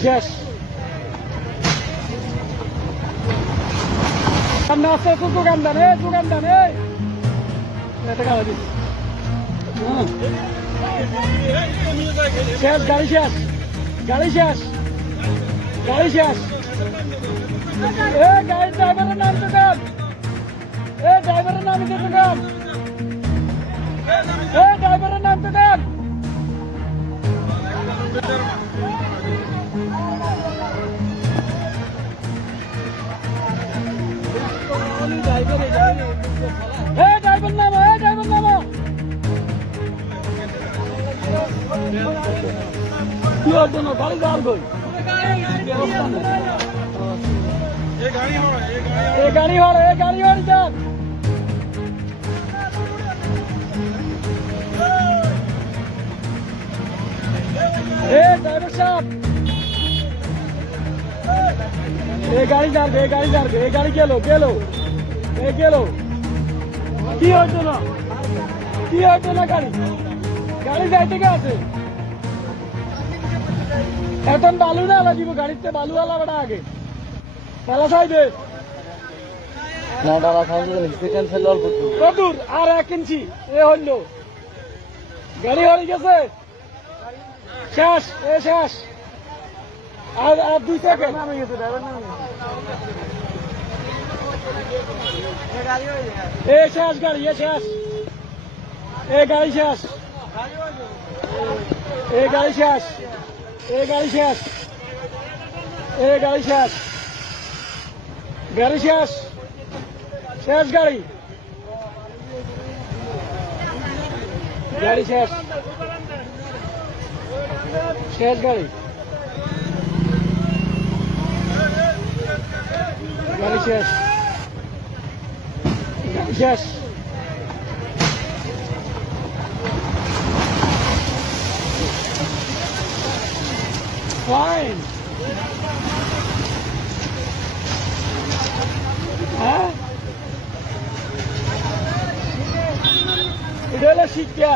শেষ নাস্তা তো দোকানদার এটা গাড়ি দিস শেষ গাড়ি শেষ গাড়ি শেষ গাড়ি শেষ এ গাড়ির ড্রাইভারের নাম তো কাম এ ড্রাইভারের নাম তো কাম এ ড্রাইভারের নাম তো কাম ড্রাইভার নামো ড্রাইভার নামো কি হতো না গাড়ি যাওয়ার গই গাড়ি হওয়ার যান ড্রাইভার সাহেব গাড়ি যাবে গাড়ি গেল কি হতো না গাড়ি যাইতে গেছে এখন বালু না দিব গাড়িতে বালু আলা আগে ডালা খাইবে না ডালা কদূর আর 1 ইঞ্চি এ হইল গাড়ি হয়ে গেছে শেষ শেষ আর 2 সেকেন্ড নামে গেছে ড্রাইভার নামে শেষ গাড়ি শেষ গাড়ি শেষ গাড়ি শেষ গাড়ি শেষ গাড়ি শেষ গাড়ি শেষ শেষ গাড়ি গাড়ি শেষ শেষ গাড়ি গাড়ি শেষ শেষ ফাইন হ্যাঁ এটা হলো শিক্ষা